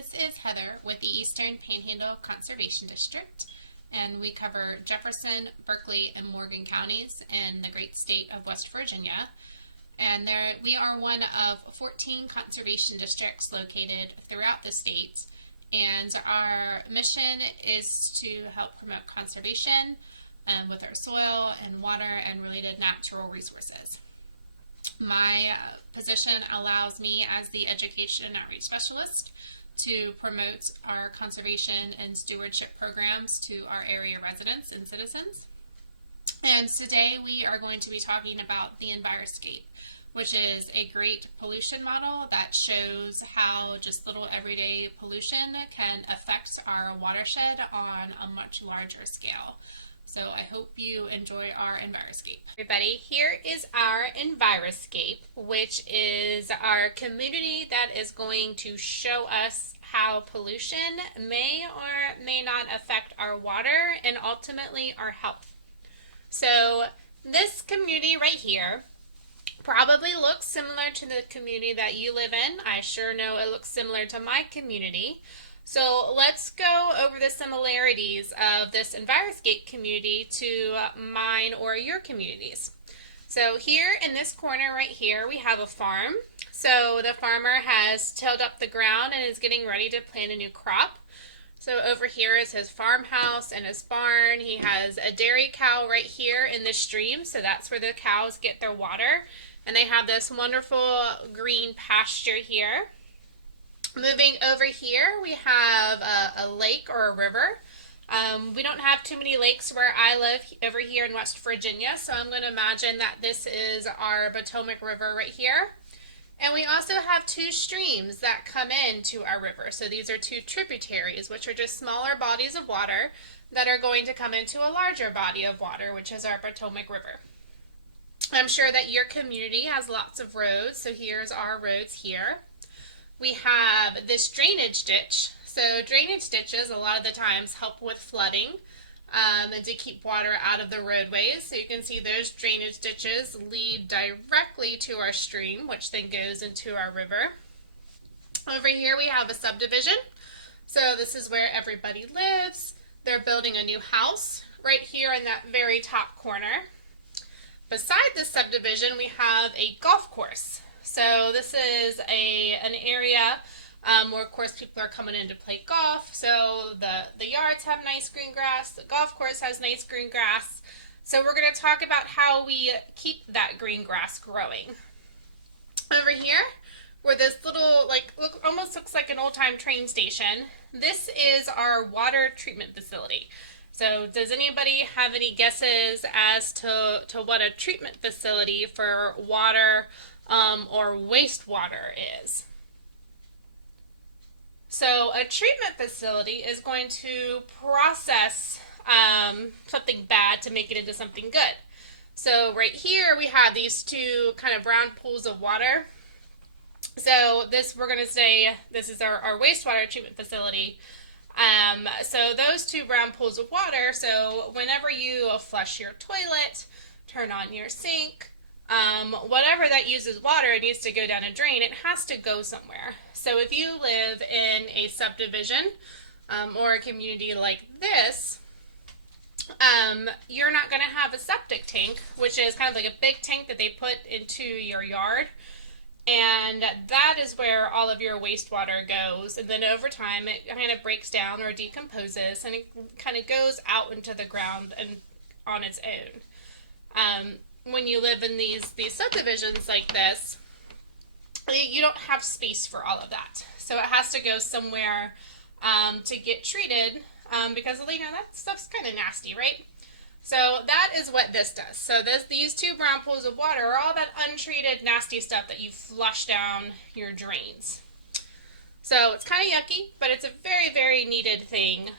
This is Heather with the Eastern Panhandle Conservation District, and we cover Jefferson, Berkeley, and Morgan counties in the great state of West Virginia. And we are one of 14 conservation districts located throughout the state, and our mission is to help promote conservation with our soil and water and related natural resources. My position allows me as the Education and Outreach Specialist to promote our conservation and stewardship programs to our area residents and citizens. And today we are going to be talking about the EnviroScape, which is a great pollution model that shows how just little everyday pollution can affect our watershed on a much larger scale. So I hope you enjoy our EnviroScape. Everybody, here is our EnviroScape, which is our community that is going to show us how pollution may or may not affect our water and ultimately our health. So this community right here probably looks similar to the community that you live in. I sure know it looks similar to my community. So let's go over the similarities of this EnviroScape community to mine or your communities. So here in this corner right here, we have a farm. So the farmer has tilled up the ground and is getting ready to plant a new crop. So over here is his farmhouse and his barn. He has a dairy cow right here in the stream, so that's where the cows get their water. And they have this wonderful green pasture here. Moving over here, we have a lake or a river. We don't have too many lakes where I live over here in West Virginia, so I'm going to imagine that this is our Potomac River right here. And we also have two streams that come into our river. So these are two tributaries, which are just smaller bodies of water that are going to come into a larger body of water, which is our Potomac River. I'm sure that your community has lots of roads, so here's our roads here. We have this drainage ditch. So drainage ditches a lot of the times help with flooding and to keep water out of the roadways. So you can see those drainage ditches lead directly to our stream, which then goes into our river. Over here we have a subdivision. So this is where everybody lives. They're building a new house right here in that very top corner. Beside this subdivision we have a golf course. So this is an area where, of course, people are coming in to play golf. So the yards have nice green grass. The golf course has nice green grass. So we're going to talk about how we keep that green grass growing. Over here, where this little, almost looks like an old-time train station, this is our water treatment facility. So does anybody have any guesses as to what a treatment facility for water or wastewater is? So a treatment facility is going to process something bad to make it into something good. So right here we have these two kind of brown pools of water. So we're going to say this is our wastewater treatment facility. So those two brown pools of water, so whenever you flush your toilet, turn on your sink, whatever that uses water, it needs to go down a drain. It has to go somewhere. So if you live in a subdivision or a community like this, you're not going to have a septic tank, which is kind of like a big tank that they put into your yard. And that is where all of your wastewater goes. And then over time, it kind of breaks down or decomposes, and it kind of goes out into the ground and on its own. When you live in these subdivisions like this, you don't have space for all of that. So it has to go somewhere to get treated because, that stuff's kind of nasty, right? So that is what this does. So these two brown pools of water are all that untreated, nasty stuff that you flush down your drains. So it's kind of yucky, but it's a very, very needed thing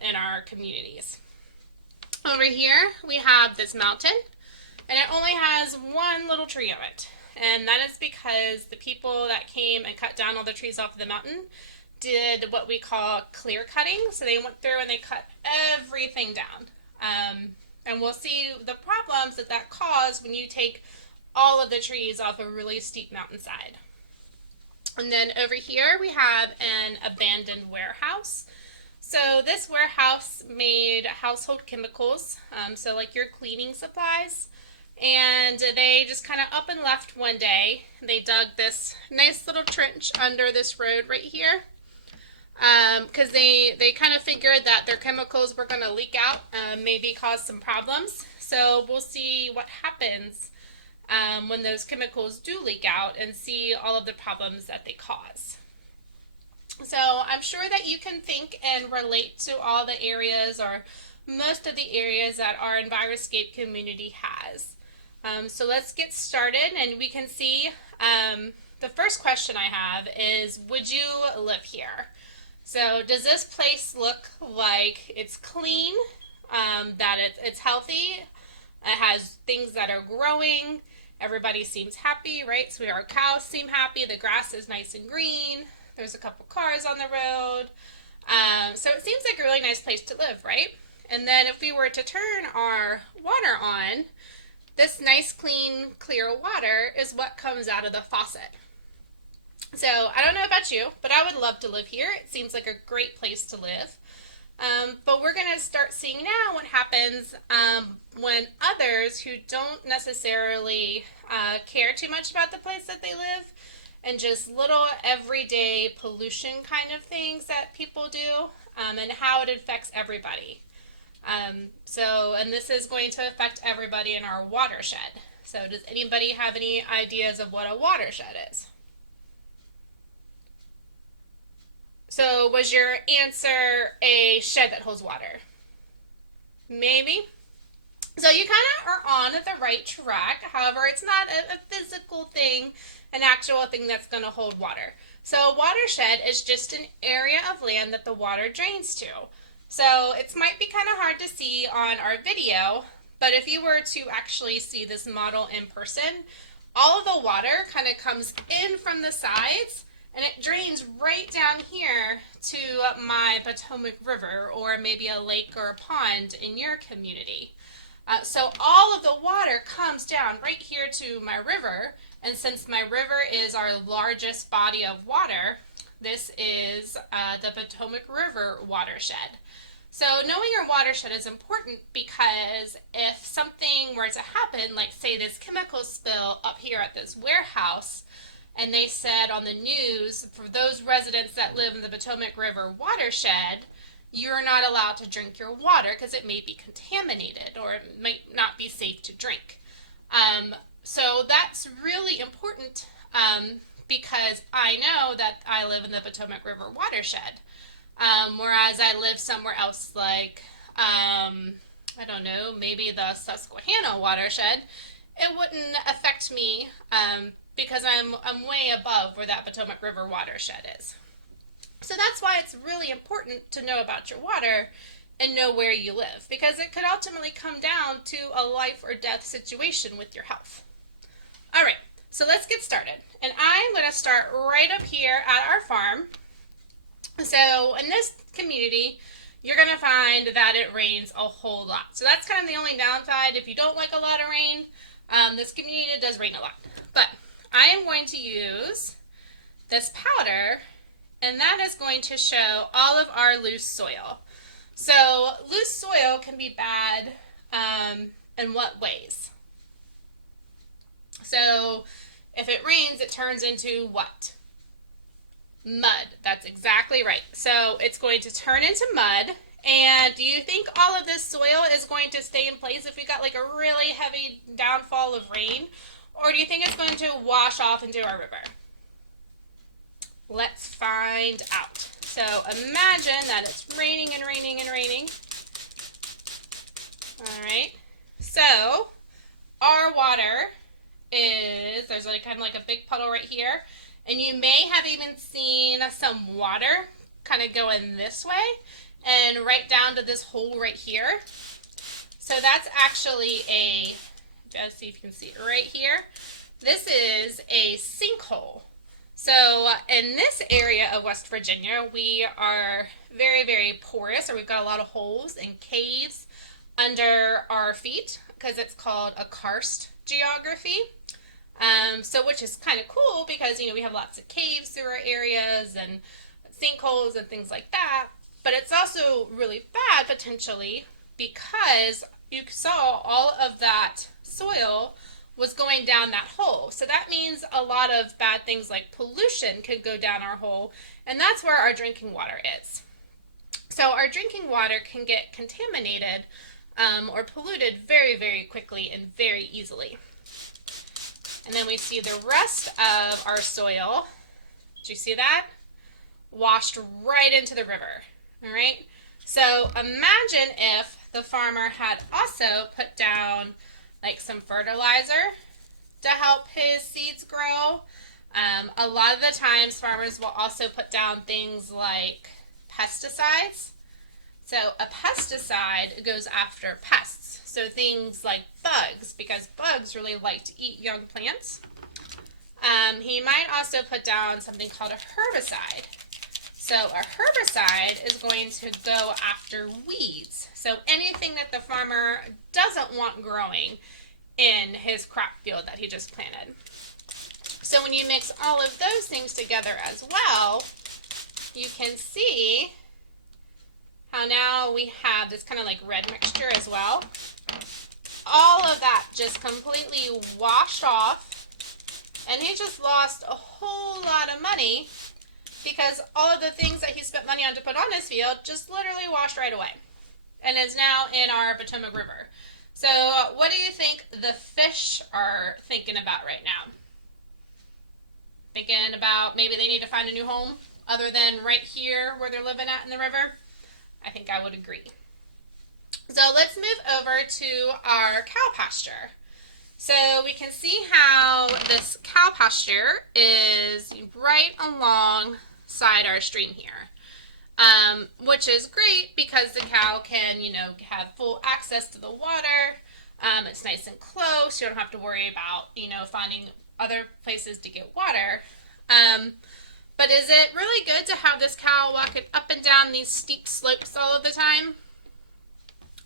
in our communities. Over here, we have this mountain. And it only has one little tree on it. And that is because the people that came and cut down all the trees off the mountain did what we call clear cutting. So they went through and they cut everything down. And we'll see the problems that caused when you take all of the trees off a really steep mountainside. And then over here we have an abandoned warehouse. So this warehouse made household chemicals, so like your cleaning supplies. And they just kind of up and left one day. They dug this nice little trench under this road right here, because they kind of figured that their chemicals were going to leak out, maybe cause some problems. So we'll see what happens when those chemicals do leak out and see all of the problems that they cause. So I'm sure that you can think and relate to all the areas or most of the areas that our EnviroScape community has. So let's get started, and we can see the first question I have is, would you live here? So does this place look like it's clean, that it's healthy, it has things that are growing, everybody seems happy, right? So our cows seem happy, the grass is nice and green, there's a couple cars on the road. So it seems like a really nice place to live, right? And then if we were to turn our water on, this nice, clean, clear water is what comes out of the faucet. So I don't know about you, but I would love to live here. It seems like a great place to live. But we're going to start seeing now what happens when others who don't necessarily care too much about the place that they live, and just little everyday pollution kind of things that people do, and how it affects everybody. And this is going to affect everybody in our watershed. So does anybody have any ideas of what a watershed is? So was your answer a shed that holds water? Maybe. So you kind of are on the right track. However, it's not a physical thing, an actual thing that's going to hold water. So a watershed is just an area of land that the water drains to. So it might be kind of hard to see on our video, but if you were to actually see this model in person, all of the water kind of comes in from the sides and it drains right down here to my Potomac River, or maybe a lake or a pond in your community. So all of the water comes down right here to my river, and since my river is our largest body of water, this is the Potomac River watershed. So knowing your watershed is important because if something were to happen, like say this chemical spill up here at this warehouse, and they said on the news, for those residents that live in the Potomac River watershed, you're not allowed to drink your water because it may be contaminated or it might not be safe to drink. So that's really important because I know that I live in the Potomac River watershed. Whereas I live somewhere else like, I don't know, maybe the Susquehanna watershed, it wouldn't affect me because I'm way above where that Potomac River watershed is. So that's why it's really important to know about your water and know where you live, because it could ultimately come down to a life or death situation with your health. All right, so let's get started. And I'm going to start right up here at our farm. So in this community, you're going to find that it rains a whole lot. So that's kind of the only downside. If you don't like a lot of rain, this community does rain a lot. But I am going to use this powder, and that is going to show all of our loose soil. So loose soil can be bad in what ways? So if it rains, it turns into what? Mud. That's exactly right. So it's going to turn into mud. And do you think all of this soil is going to stay in place if we got like a really heavy downfall of rain? Or do you think it's going to wash off into our river? Let's find out. So imagine that it's raining and raining and raining. All right. So our water there's like kind of like a big puddle right here. And you may have even seen some water kind of going this way and right down to this hole right here. So that's actually just see if you can see it right here. This is a sinkhole. So in this area of West Virginia, we are very, very porous, or we've got a lot of holes and caves under our feet because it's called a karst geography. Which is kind of cool because, we have lots of caves through our areas and sinkholes and things like that. But it's also really bad potentially because you saw all of that soil was going down that hole. So that means a lot of bad things like pollution could go down our hole, and that's where our drinking water is. So our drinking water can get contaminated or polluted very, very quickly and very easily. And then we see the rest of our soil. Did you see that? Washed right into the river. All right. So imagine if the farmer had also put down like some fertilizer to help his seeds grow. A lot of the times farmers will also put down things like pesticides. So a pesticide goes after pests. So things like bugs, because bugs really like to eat young plants. He might also put down something called a herbicide. So a herbicide is going to go after weeds. So anything that the farmer doesn't want growing in his crop field that he just planted. So when you mix all of those things together as well, you can see how now we have this kind of like red mixture as well. All of that just completely washed off, and he just lost a whole lot of money because all of the things that he spent money on to put on his field just literally washed right away and is now in our Potomac River. So what do you think the fish are thinking about right now? Thinking about maybe they need to find a new home other than right here where they're living at in the river? I think I would agree. So let's move over to our cow pasture. So we can see how this cow pasture is right alongside our stream here, which is great because the cow can, have full access to the water. It's nice and close. You don't have to worry about, finding other places to get water. But is it really good to have this cow walking up and down these steep slopes all of the time?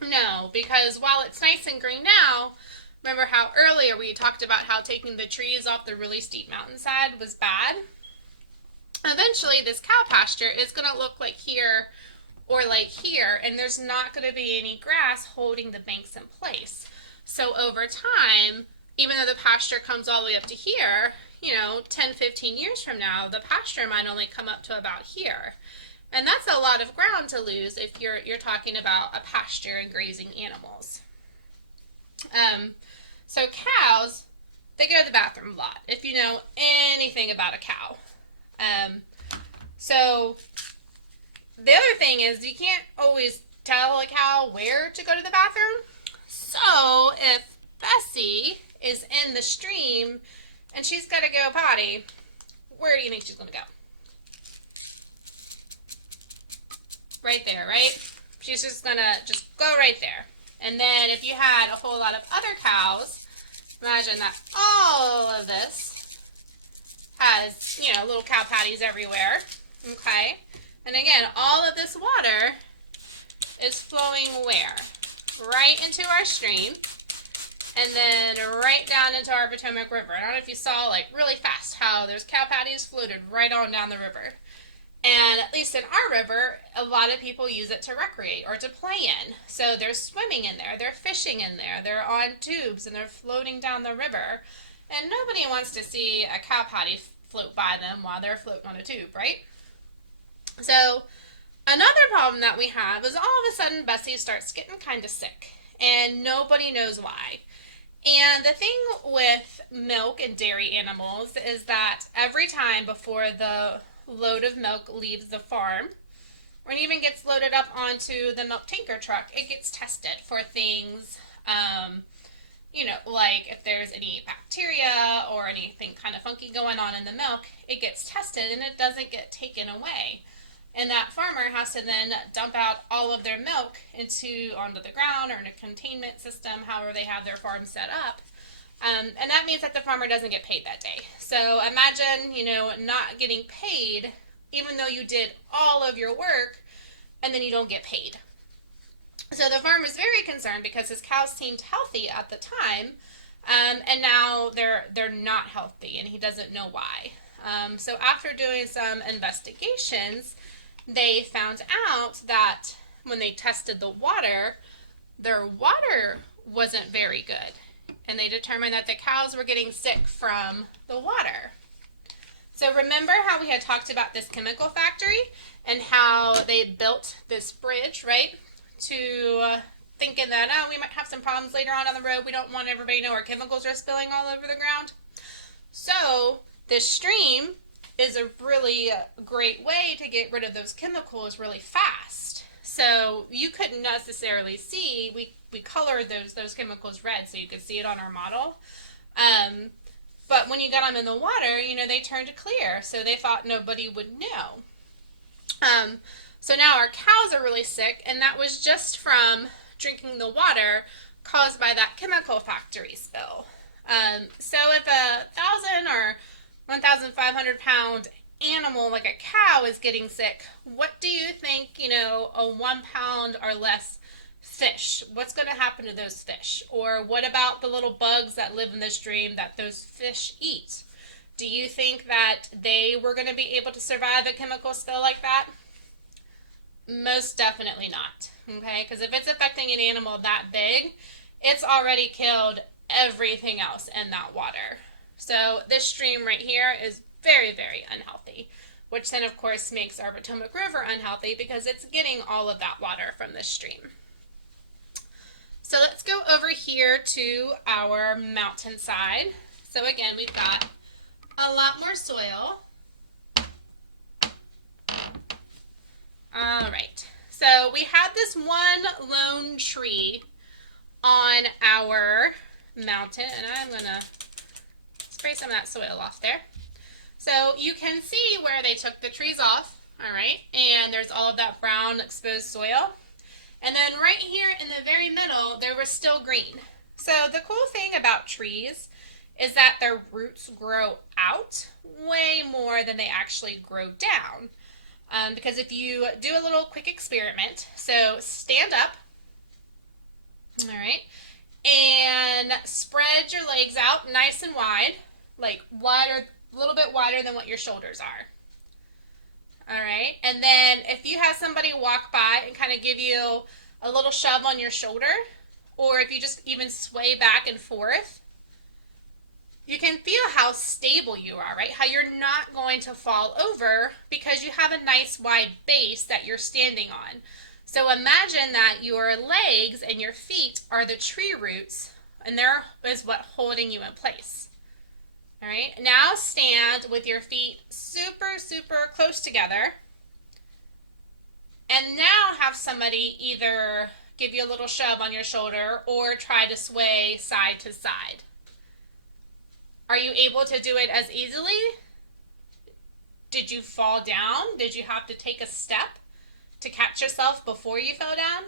No, because while it's nice and green now, remember how earlier we talked about how taking the trees off the really steep mountainside was bad? Eventually this cow pasture is going to look like here or like here, and there's not going to be any grass holding the banks in place. So over time, even though the pasture comes all the way up to here, 10, 15 years from now, the pasture might only come up to about here. And that's a lot of ground to lose if you're talking about a pasture and grazing animals. So cows, they go to the bathroom a lot, if you know anything about a cow. So the other thing is you can't always tell a cow where to go to the bathroom. So if Bessie is in the stream and she's got to go potty, where do you think she's going to go? Right there, right? She's just going to go right there. And then if you had a whole lot of other cows, imagine that all of this has, little cow patties everywhere. Okay? And again, all of this water is flowing where? Right into our stream. And then right down into our Potomac River. I don't know if you saw, really fast how there's cow patties floated right on down the river. And at least in our river, a lot of people use it to recreate or to play in. So they're swimming in there, they're fishing in there, they're on tubes, and they're floating down the river. And nobody wants to see a cow patty float by them while they're floating on a tube, right? So another problem that we have is all of a sudden Bessie starts getting kind of sick, and nobody knows why. And the thing with milk and dairy animals is that every time before the load of milk leaves the farm, or even gets loaded up onto the milk tanker truck, it gets tested for things, like if there's any bacteria or anything kind of funky going on in the milk, it gets tested and it doesn't get taken away. And that farmer has to then dump out all of their milk onto the ground or in a containment system, however they have their farm set up. And that means that the farmer doesn't get paid that day. So imagine, not getting paid even though you did all of your work and then you don't get paid. So the farmer is very concerned because his cows seemed healthy at the time, And now they're not healthy, and he doesn't know why. So after doing some investigations, they found out that when they tested the water, their water wasn't very good. And they determined that the cows were getting sick from the water. So remember how we had talked about this chemical factory and how they built this bridge, right? To thinking that, oh, we might have some problems later on the road. We don't want everybody to know our chemicals are spilling all over the ground. So this stream is a really great way to get rid of those chemicals really fast. So you couldn't necessarily see, we colored those chemicals red so you could see it on our model. But when you got them in the water, they turned clear, so they thought nobody would know. So now our cows are really sick, and that was just from drinking the water caused by that chemical factory spill. So if 1,000 or 1,500 pound animal like a cow is getting sick, what do you think, a 1 pound or less fish, what's going to happen to those fish? Or what about the little bugs that live in the stream that those fish eat? Do you think that they were going to be able to survive a chemical spill like that? Most definitely not, okay? Because if it's affecting an animal that big, it's already killed everything else in that water. So this stream right here is very, very unhealthy, which then of course makes our Potomac River unhealthy because it's getting all of that water from this stream. So let's go over here to our mountainside. So again, we've got a lot more soil. All right, so we have this one lone tree on our mountain, and I'm gonna spray some of that soil off there. So you can see where they took the trees off, all right, and there's all of that brown exposed soil. And then right here in the very middle, there was still green. So the cool thing about trees is that their roots grow out way more than they actually grow down. Because if you do a little quick experiment, so stand up, all right, and spread your legs out nice and wide, like wider, a little bit wider than what your shoulders are. All right, and then if you have somebody walk by and kind of give you a little shove on your shoulder, or if you just even sway back and forth, you can feel how stable you are, right? How you're not going to fall over because you have a nice wide base that you're standing on. So imagine that your legs and your feet are the tree roots, and there is what holding you in place. All right, now stand with your feet super, super close together. And now have somebody either give you a little shove on your shoulder or try to sway side to side. Are you able to do it as easily? Did you fall down? Did you have to take a step to catch yourself before you fell down?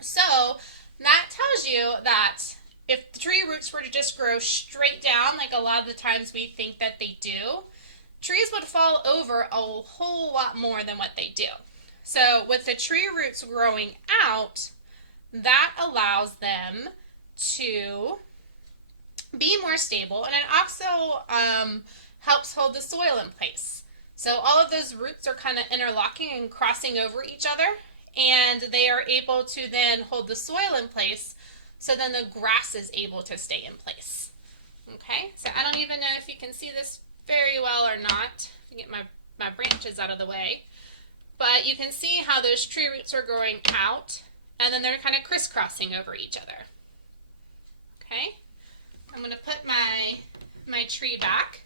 So that tells you that if the tree roots were to just grow straight down, like a lot of the times we think that they do, trees would fall over a whole lot more than what they do. So with the tree roots growing out, that allows them to be more stable, and it also helps hold the soil in place. So all of those roots are kind of interlocking and crossing over each other, and they are able to then hold the soil in place, so then the grass is able to stay in place. Okay, so I don't even know if you can see this very well or not. Let me get my branches out of the way. But you can see how those tree roots are growing out, and then they're kind of crisscrossing over each other. Okay, I'm going to put my tree back,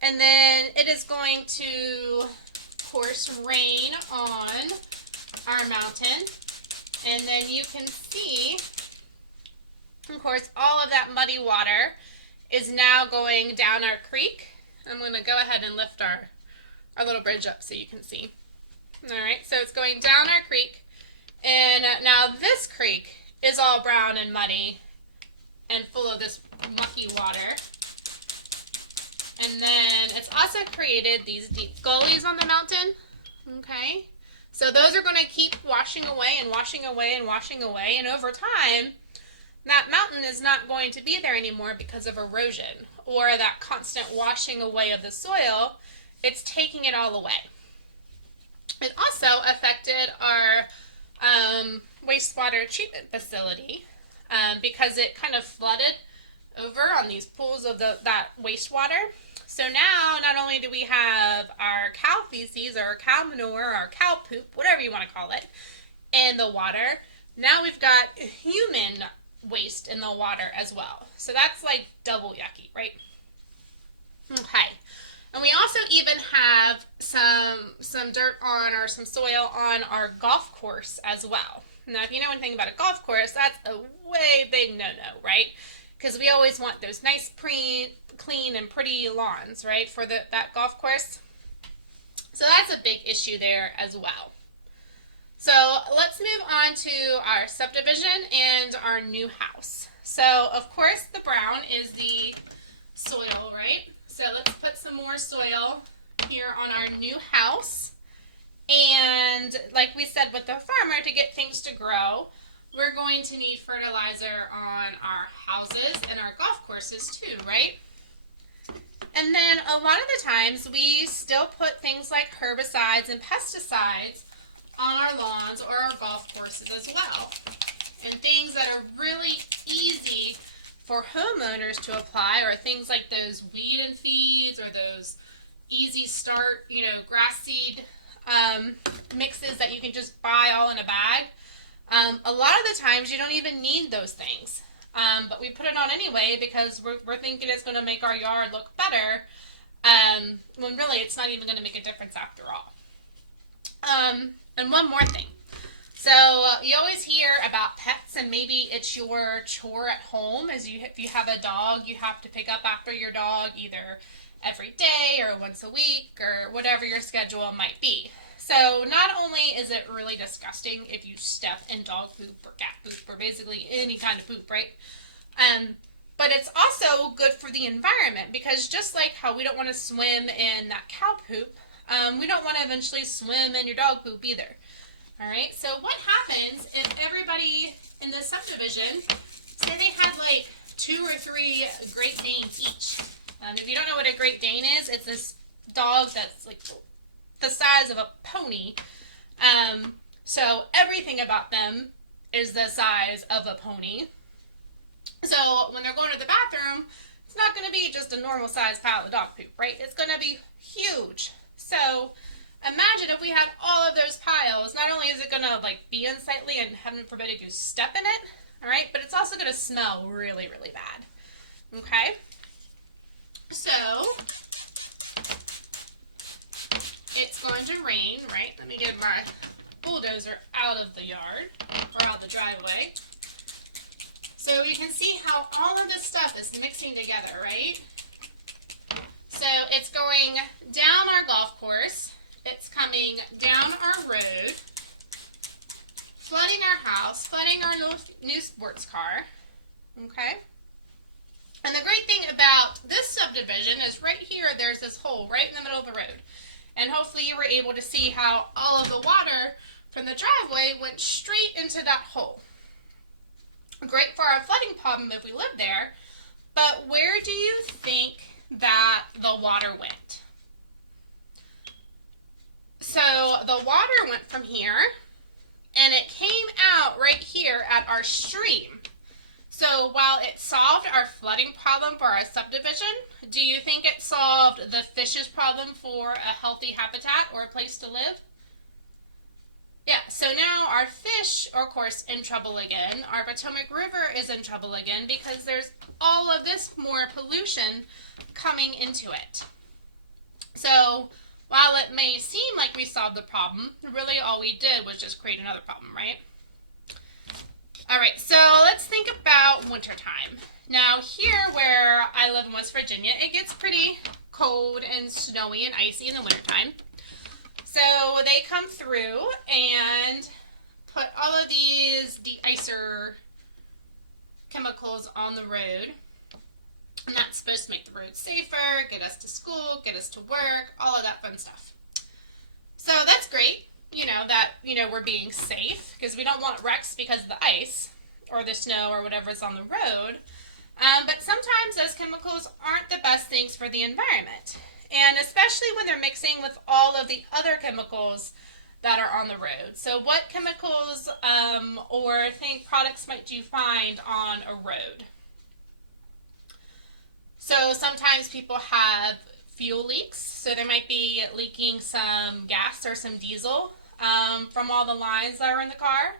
and then it is going to, of course, rain on our mountain, and then you can see, of course, all of that muddy water is now going down our creek. I'm going to go ahead and lift our little bridge up so you can see. All right, so it's going down our creek, and now this creek is all brown and muddy and full of this mucky water. And then it's also created these deep gullies on the mountain, okay? So those are going to keep washing away and washing away and washing away, and over time, that mountain is not going to be there anymore because of erosion or that constant washing away of the soil. It's taking it all away. It also affected our wastewater treatment facility because it kind of flooded over on these pools of that wastewater. So now not only do we have our cow feces or our cow manure or our cow poop, whatever you want to call it, in the water, now we've got human waste in the water as well. So that's like double yucky, right? Okay. And we also even have some dirt on or some soil on our golf course as well. Now, if you know anything about a golf course, that's a way big no-no, right? Because we always want those nice, clean, and pretty lawns, right, for that golf course. So that's a big issue there as well. So let's move on to our subdivision and our new house. So, of course, the brown is the soil, right? So let's put some more soil here on our new house. And like we said with the farmer, to get things to grow, we're going to need fertilizer on our houses and our golf courses too, right? And then a lot of the times we still put things like herbicides and pesticides on our lawns or our golf courses as well. And things that are really easy for homeowners to apply are things like those weed and feeds or those easy start, grass seed mixes that you can just buy all in a bag. A lot of the times you don't even need those things, but we put it on anyway because we're thinking it's going to make our yard look better, when really it's not even going to make a difference after all. And one more thing. So you always hear about pets, and maybe it's your chore at home. If you have a dog, you have to pick up after your dog either every day or once a week or whatever your schedule might be. So not only is it really disgusting if you step in dog poop or cat poop or basically any kind of poop, right? But it's also good for the environment because just like how we don't want to swim in that cow poop, we don't want to eventually swim in your dog poop either. All right, so what happens if everybody in the subdivision, say they had like 2 or 3 Great Danes each. If you don't know what a Great Dane is, it's this dog that's like the size of a pony. So everything about them is the size of a pony. So when they're going to the bathroom, it's not going to be just a normal sized pile of dog poop, right? It's going to be huge. So imagine if we had all of those piles. Not only is it going to be unsightly and heaven forbid if you step in it, all right, but it's also going to smell really, really bad. Okay? So it's going to rain, right? Let me get my bulldozer out of the yard or out of the driveway. So you can see how all of this stuff is mixing together, right? So it's going down our golf course. It's coming down our road, flooding our house, flooding our new sports car, okay? And the great thing about this subdivision is right here, there's this hole right in the middle of the road. And hopefully you were able to see how all of the water from the driveway went straight into that hole. Great for our flooding problem if we live there, but where do you think that the water went? So the water went from here, and it came out right here at our stream. So while it solved our flooding problem for our subdivision, do you think it solved the fish's problem for a healthy habitat or a place to live? Yeah, so now our fish are, of course, in trouble again. Our Potomac River is in trouble again because there's all of this more pollution coming into it. So while it may seem like we solved the problem, really all we did was just create another problem, right? All right, so let's think about wintertime. Now here where I live in West Virginia, it gets pretty cold and snowy and icy in the wintertime. So they come through and put all of these de-icer chemicals on the road. And that's supposed to make the road safer, get us to school, get us to work, all of that fun stuff. So that's great, that we're being safe because we don't want wrecks because of the ice. or the snow or whatever's on the road. But sometimes those chemicals aren't the best things for the environment. And especially when they're mixing with all of the other chemicals that are on the road. So what chemicals or products might you find on a road? So sometimes people have fuel leaks. So they might be leaking some gas or some diesel from all the lines that are in the car.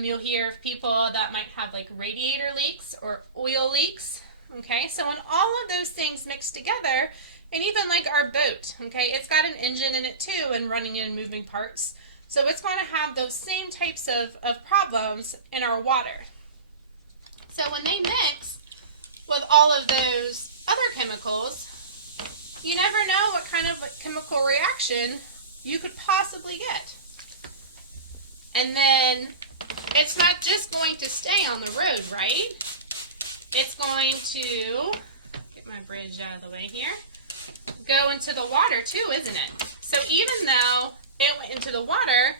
You'll hear of people that might have like radiator leaks or oil leaks. Okay, so when all of those things mix together, and even like our boat, okay, it's got an engine in it too and running and moving parts. So it's going to have those same types of problems in our water. So when they mix with all of those other chemicals, you never know what kind of chemical reaction you could possibly get. And then it's not just going to stay on the road, right? It's going to, get my bridge out of the way here, go into the water too, isn't it? So even though it went into the water,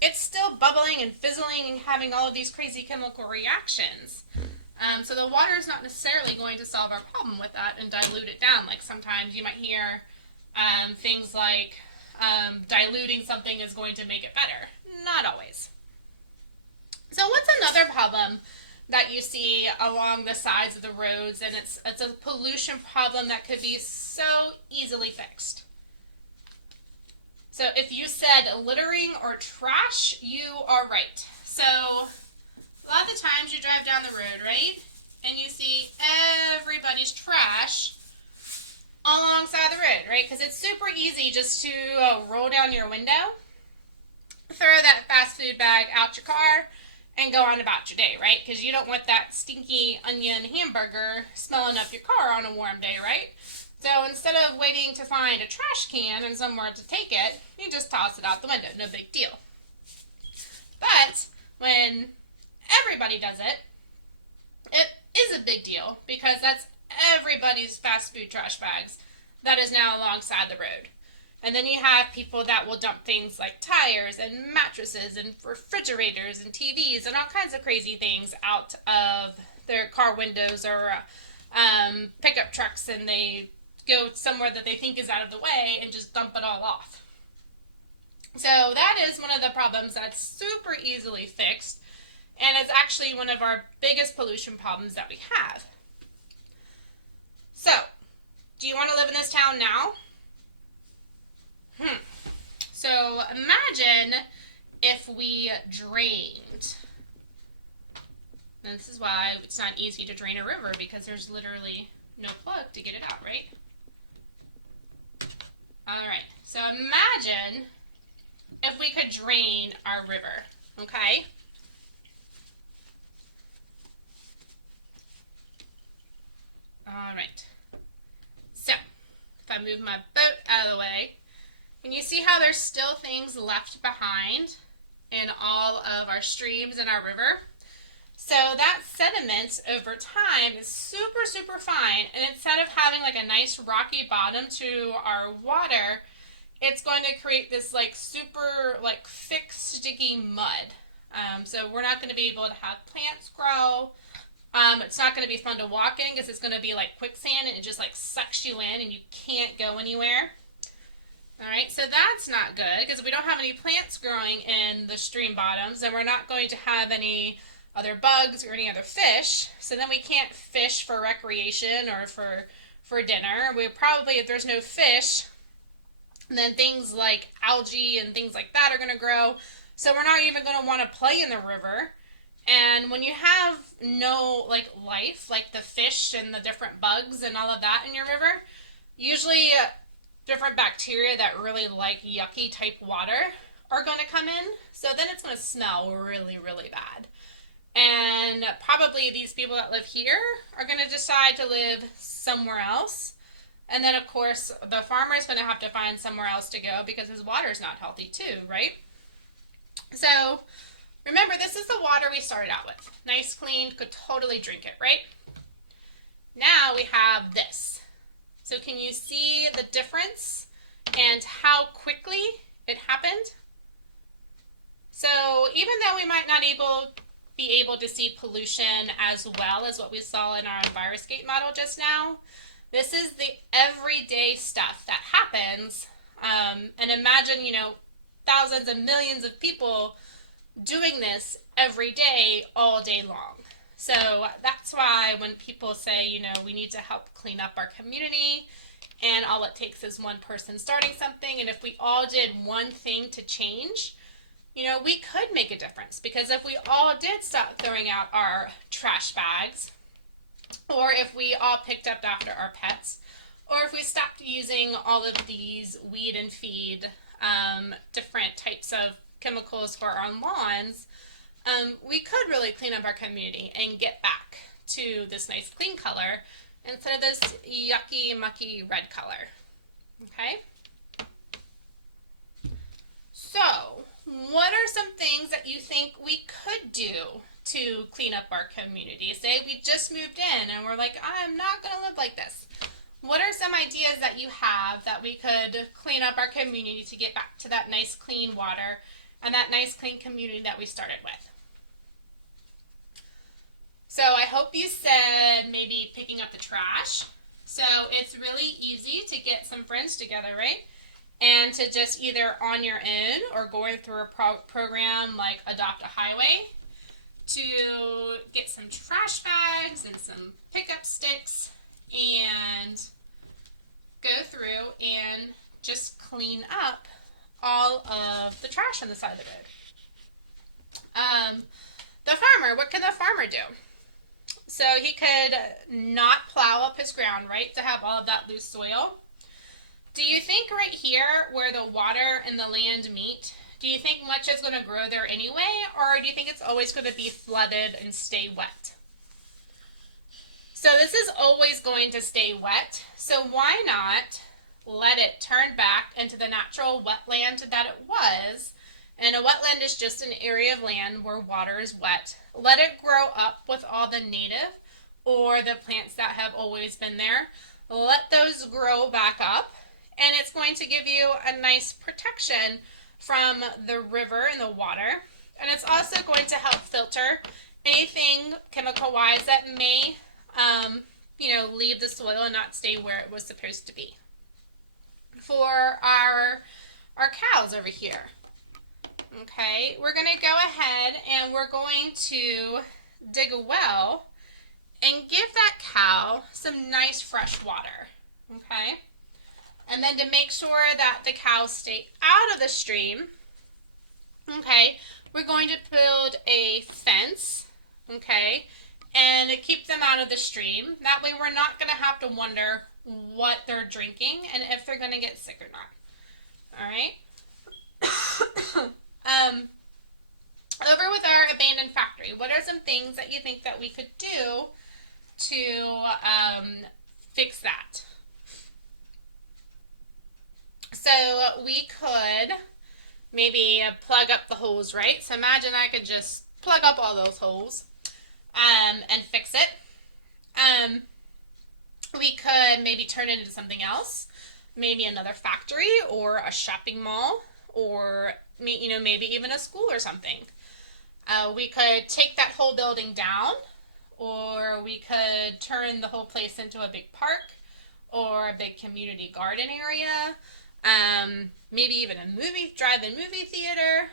it's still bubbling and fizzling and having all of these crazy chemical reactions. So the water is not necessarily going to solve our problem with that and dilute it down. Like sometimes you might hear things like diluting something is going to make it better. Not always. So what's another problem that you see along the sides of the roads, and it's a pollution problem that could be so easily fixed? So if you said littering or trash, you are right. So a lot of the times you drive down the road, right, and you see everybody's trash alongside the road, right? Because it's super easy just to roll down your window, throw that fast food bag out your car, and go on about your day, right? Because you don't want that stinky onion hamburger smelling up your car on a warm day, right? So instead of waiting to find a trash can and somewhere to take it, you just toss it out the window. No big deal. But when everybody does it, it is a big deal because that's everybody's fast food trash bags that is now alongside the road. And then you have people that will dump things like tires and mattresses and refrigerators and TVs and all kinds of crazy things out of their car windows or pickup trucks, and they go somewhere that they think is out of the way and just dump it all off. So that is one of the problems that's super easily fixed, and it's actually one of our biggest pollution problems that we have. So, do you want to live in this town now? So imagine if we drained. And this is why it's not easy to drain a river, because there's literally no plug to get it out, right? Alright, so imagine if we could drain our river, okay? Alright, so if I move my boat out of the way, and you see how there's still things left behind in all of our streams and our river? So that sediment over time is super, super fine, and instead of having like a nice rocky bottom to our water, it's going to create this like super like thick, sticky mud. So we're not going to be able to have plants grow. It's not going to be fun to walk in because it's going to be like quicksand and it just like sucks you in and you can't go anywhere. Alright, so that's not good because we don't have any plants growing in the stream bottoms, and we're not going to have any other bugs or any other fish. So then we can't fish for recreation or for dinner. We probably, if there's no fish, then things like algae and things like that are going to grow. So we're not even going to want to play in the river. And when you have no like life, like the fish and the different bugs and all of that in your river, usually different bacteria that really like yucky type water are going to come in. So then it's going to smell really, really bad. And probably these people that live here are going to decide to live somewhere else. And then, of course, the farmer is going to have to find somewhere else to go because his water is not healthy too, right? So remember, this is the water we started out with. Nice, clean, could totally drink it, right? Now we have this. So can you see the difference and how quickly it happened? So even though we might not be be able to see pollution as well as what we saw in our EnviroScape model just now. This is the everyday stuff that happens. And imagine, thousands and millions of people doing this every day, all day long. So that's why when people say, we need to help clean up our community, and all it takes is one person starting something, and if we all did one thing to change, we could make a difference. Because if we all did stop throwing out our trash bags, or if we all picked up after our pets, or if we stopped using all of these weed and feed, different types of chemicals for our lawns, we could really clean up our community and get back to this nice clean color instead of this yucky, mucky red color. Okay? So, what are some things that you think we could do to clean up our community? Say we just moved in and we're like, I'm not going to live like this. What are some ideas that you have that we could clean up our community to get back to that nice clean water and that nice clean community that we started with? So I hope you said maybe picking up the trash. So it's really easy to get some friends together, right? And to just either on your own or going through a program like Adopt a Highway to get some trash bags and some pickup sticks and go through and just clean up all of the trash on the side of the road. The farmer, what can the farmer do? So he could not plow up his ground, right, to have all of that loose soil. Do you think right here where the water and the land meet, do you think much is going to grow there anyway, or do you think it's always going to be flooded and stay wet? So this is always going to stay wet, so why not let it turn back into the natural wetland that it was? And a wetland is just an area of land where water is wet. Let it grow up with all the native or the plants that have always been there. Let those grow back up, and it's going to give you a nice protection from the river and the water. And it's also going to help filter anything chemical-wise that may leave the soil and not stay where it was supposed to be. For our cows over here, okay, we're going to go ahead and we're going to dig a well and give that cow some nice fresh water, okay? And then to make sure that the cows stay out of the stream, okay, we're going to build a fence, okay, and keep them out of the stream. That way we're not going to have to wonder what they're drinking and if they're going to get sick or not. All right? Over with our abandoned factory, what are some things that you think that we could do to fix that? So we could maybe plug up the holes, right? So imagine I could just plug up all those holes and fix it. We could maybe turn it into something else, maybe another factory or a shopping mall, or maybe even a school or something. We could take that whole building down, or we could turn the whole place into a big park or a big community garden area. Maybe even a drive-in movie theater.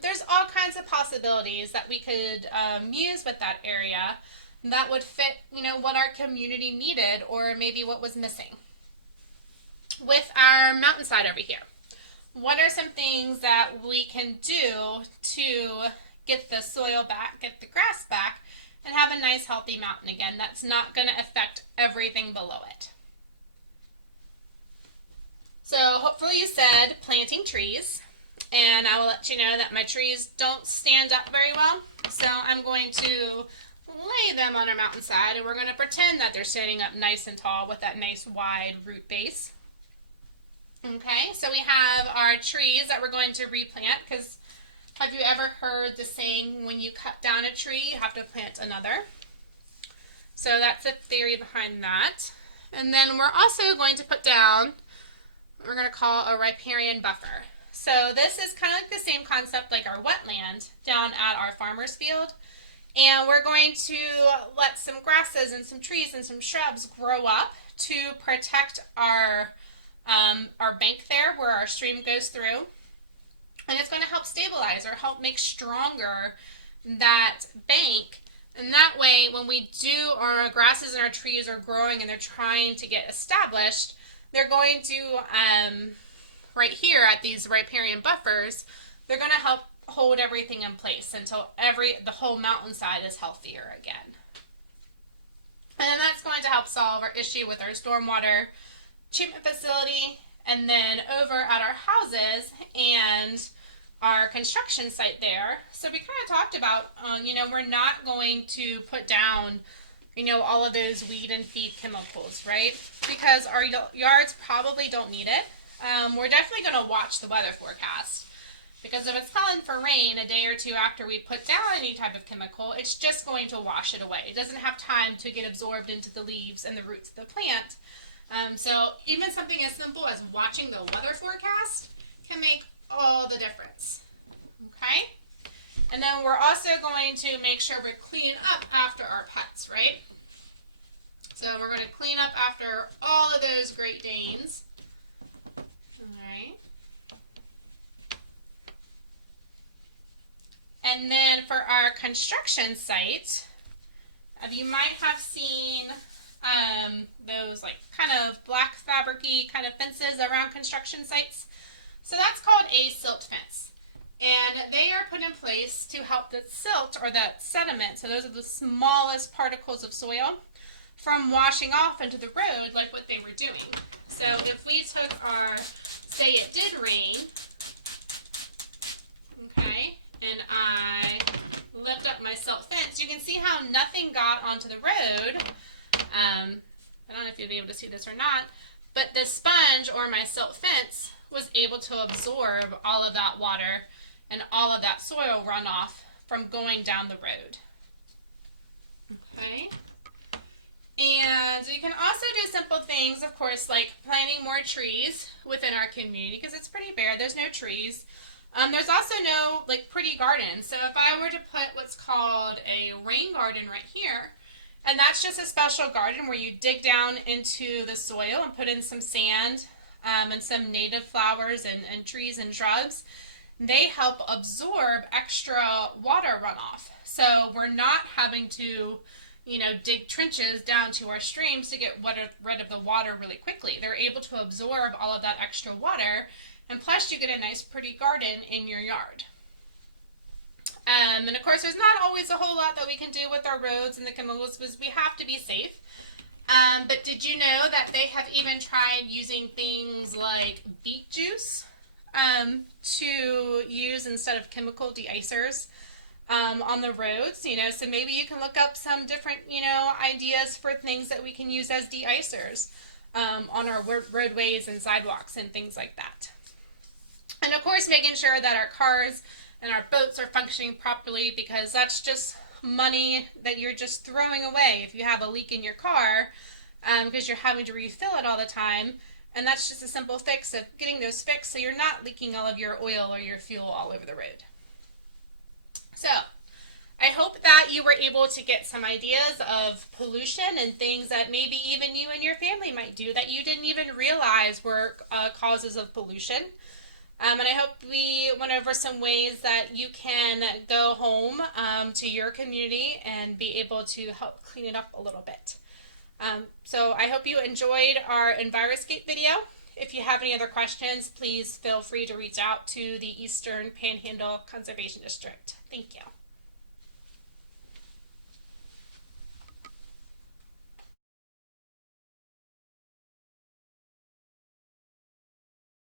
There's all kinds of possibilities that we could use with that area that would fit, what our community needed or maybe what was missing. With our mountainside over here, what are some things that we can do to get the soil back, get the grass back, and have a nice healthy mountain again that's not going to affect everything below it? So hopefully you said planting trees, and I will let you know that my trees don't stand up very well, so I'm going to lay them on our mountainside, and we're going to pretend that they're standing up nice and tall with that nice wide root base. Okay, so we have our trees that we're going to replant, because have you ever heard the saying, when you cut down a tree, you have to plant another? So that's the theory behind that. And then we're also going to put down, we're going to call a riparian buffer. So this is kind of like the same concept like our wetland down at our farmer's field. And we're going to let some grasses and some trees and some shrubs grow up to protect our bank there where our stream goes through. And it's going to help stabilize or help make stronger that bank. And that way, when we do, our grasses and our trees are growing and they're trying to get established, they're going to, right here at these riparian buffers, they're going to help hold everything in place until the whole mountainside is healthier again. And then that's going to help solve our issue with our stormwater treatment facility, and then over at our houses and our construction site there. So we kind of talked about, we're not going to put down, all of those weed and feed chemicals, right? Because our yards probably don't need it. We're definitely going to watch the weather forecast, because if it's calling for rain a day or two after we put down any type of chemical, it's just going to wash it away. It doesn't have time to get absorbed into the leaves and the roots of the plant. So even something as simple as watching the weather forecast can make all the difference. Okay? And then we're also going to make sure we clean up after our pets, right? So we're going to clean up after all of those Great Danes. All right. And then for our construction site, you might have seen those like kind of black fabric-y kind of fences around construction sites. So that's called a silt fence. And they are put in place to help the silt or the sediment, so those are the smallest particles of soil, from washing off into the road like what they were doing. So if we took our, say it did rain, okay, and I lift up my silt fence, you can see how nothing got onto the road. I don't know if you'll be able to see this or not, but the sponge or my silt fence was able to absorb all of that water and all of that soil runoff from going down the road. Okay. And you can also do simple things, of course, like planting more trees within our community, because it's pretty bare. There's no trees. There's also no pretty gardens. So if I were to put what's called a rain garden right here, and that's just a special garden where you dig down into the soil and put in some sand and some native flowers and trees and shrubs, they help absorb extra water runoff. So we're not having to, dig trenches down to our streams to get rid of the water really quickly. They're able to absorb all of that extra water, and plus you get a nice pretty garden in your yard. And of course there's not always a whole lot that we can do with our roads and the chemicals because we have to be safe. But did you know that they have even tried using things like beet juice to use instead of chemical deicers on the roads? So maybe you can look up some different, ideas for things that we can use as deicers on our roadways and sidewalks and things like that. And of course, making sure that our cars and our boats are functioning properly, because that's just money that you're just throwing away if you have a leak in your car because you're having to refill it all the time. And that's just a simple fix of getting those fixed so you're not leaking all of your oil or your fuel all over the road. So I hope that you were able to get some ideas of pollution and things that maybe even you and your family might do that you didn't even realize were causes of pollution. And I hope we went over some ways that you can go home to your community and be able to help clean it up a little bit. So I hope you enjoyed our EnviroScape video. If you have any other questions, please feel free to reach out to the Eastern Panhandle Conservation District. Thank you.